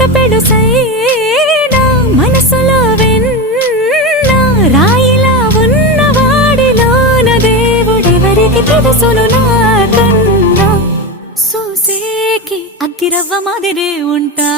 మాట పెడుసైనా మనసులో వెన్న రాయిలా ఉన్నవాడిలోన దేవుడెవరికి తెలుసును నాకన్నా చూసేకి అగ్గిరవ్వ మాదిరే ఉంటా